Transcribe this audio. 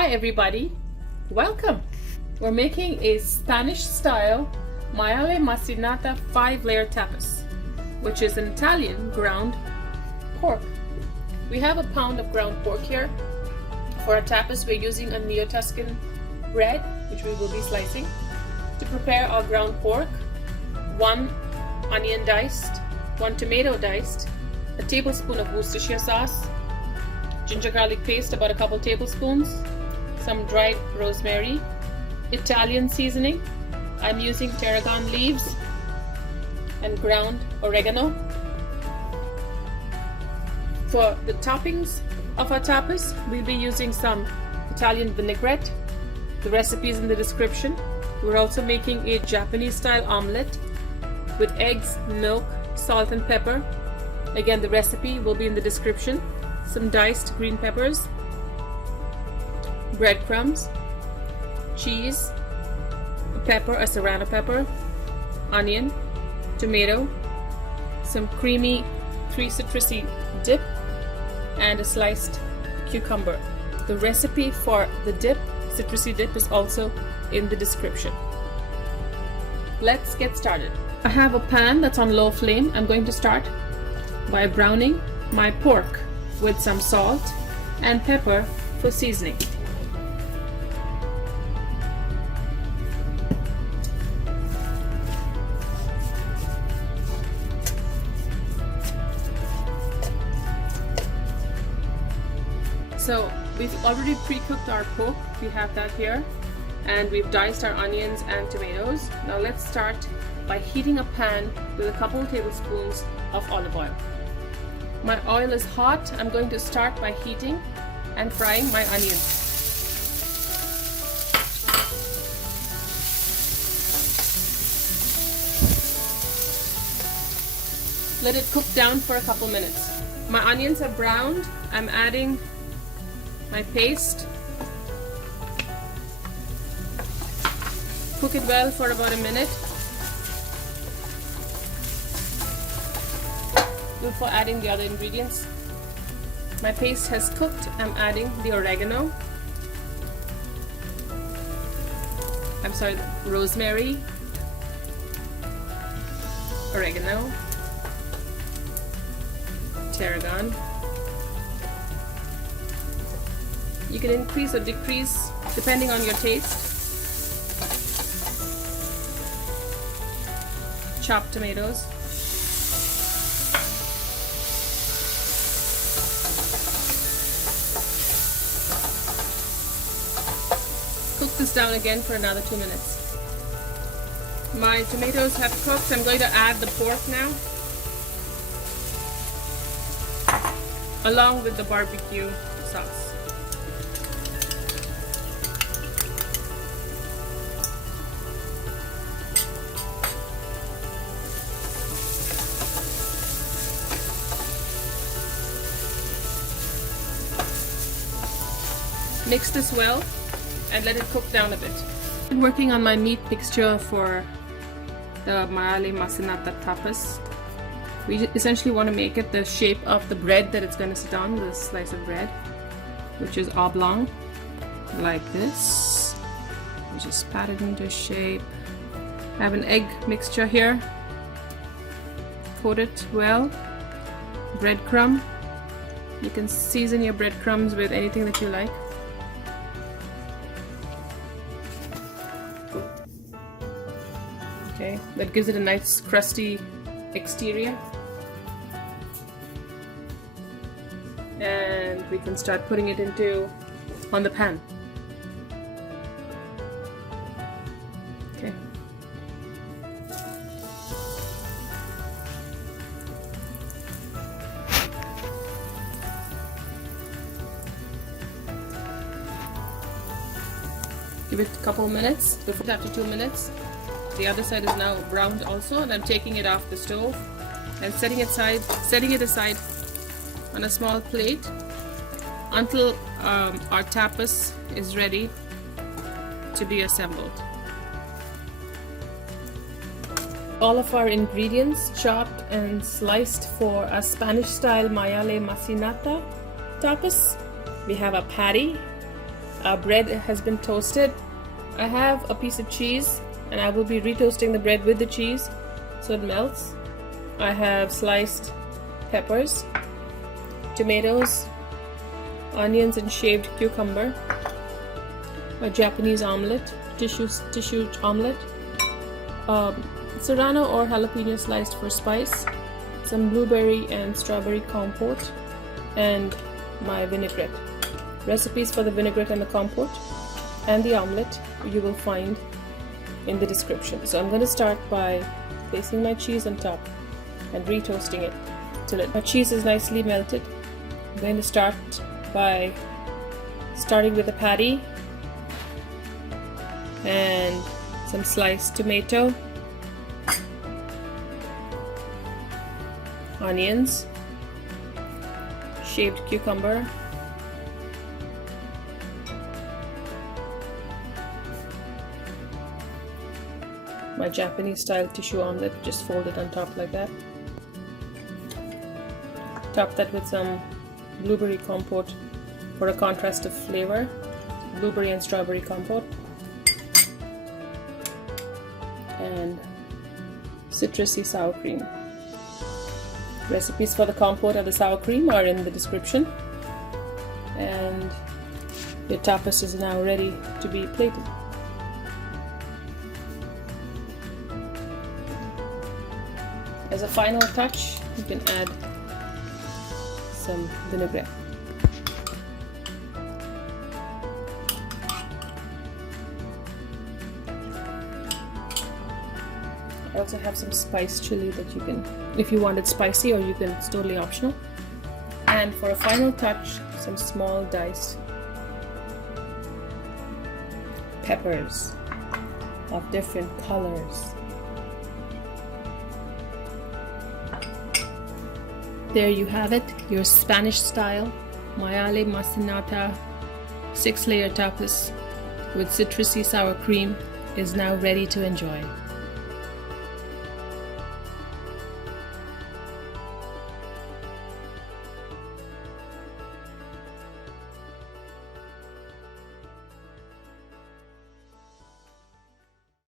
Hi everybody, welcome! We're making a Spanish style Maiale Macinata 5-layer tapas, which is an Italian ground pork. We have a pound of ground pork here. For our tapas we're using a Neo-Tuscan bread, which we will be slicing. To prepare our ground pork, 1 onion diced, 1 tomato diced, a tablespoon of Worcestershire sauce, ginger garlic paste about a couple tablespoons, some dried rosemary, Italian seasoning. I'm using tarragon leaves and ground oregano. For the toppings of our tapas, we'll be using some Italian vinaigrette. The recipe is in the description. We're also making a Japanese style omelette with eggs, milk, salt and pepper. Again, the recipe will be in the description. Some diced green peppers, breadcrumbs, cheese, a pepper, a serrano pepper, onion, tomato, some creamy 3 citrusy dip, and a sliced cucumber. The recipe for the dip, citrusy dip, is also in the description. Let's get started. I have a pan that's on low flame. I'm going to start by browning my pork with some salt and pepper for seasoning. So we've already pre-cooked our pork, we have that here, and we've diced our onions and tomatoes. Now let's start by heating a pan with a couple tablespoons of olive oil. My oil is hot. I'm going to start by heating and frying my onions. Let it cook down for a couple minutes. My onions have browned. I'm adding my paste. Cook it well for about a minute before adding the other ingredients. My paste has cooked. I'm adding the oregano. Rosemary, oregano, tarragon. You can increase or decrease depending on your taste. Chopped tomatoes. Cook this down again for another 2 minutes. My tomatoes have cooked. I'm going to add the pork now, along with the barbecue sauce. Mix this well and let it cook down a bit. I'm working on my meat mixture for the Maiale Macinata tapas. We essentially want to make it the shape of the bread that it's going to sit on, the slice of bread, which is oblong, like this. We just pat it into shape. I have an egg mixture here. Coat it well. Breadcrumb. You can season your breadcrumbs with anything that you like. Okay, that gives it a nice crusty exterior. And we can start putting it on the pan. Okay. Give it a couple of minutes. After 2 minutes, the other side is now browned also, and I'm taking it off the stove and setting it aside on a small plate until our tapas is ready to be assembled. All of our ingredients chopped and sliced for a Spanish style Maiale Macinata tapas. We have a patty, Our bread has been toasted. I have a piece of cheese and I will be retoasting the bread with the cheese so it melts. I have sliced peppers, tomatoes, onions and shaved cucumber, a Japanese omelette, tissue omelette, serrano or jalapeno sliced for spice, some blueberry and strawberry compote, and my vinaigrette. Recipes for the vinaigrette and the compote and the omelette you will find in the description. So I'm going to start by placing my cheese on top and retoasting it till my cheese is nicely melted. I'm going to start by starting with a patty and some sliced tomato, onions, shaved cucumber, my Japanese style tissue omelette, just fold it on top like that. Top that with some blueberry compote for a contrast of flavor, blueberry and strawberry compote, and citrusy sour cream. Recipes for the compote or the sour cream are in the description. And your tapas is now ready to be plated. As a final touch, you can add some vinaigrette. I also have some spiced chili that you can, if you want it spicy, or you can, it's totally optional. And for a final touch, some small diced peppers of different colors. There you have it, your Spanish style Maiale Macinata 6-layer tapas with citrusy sour cream is now ready to enjoy.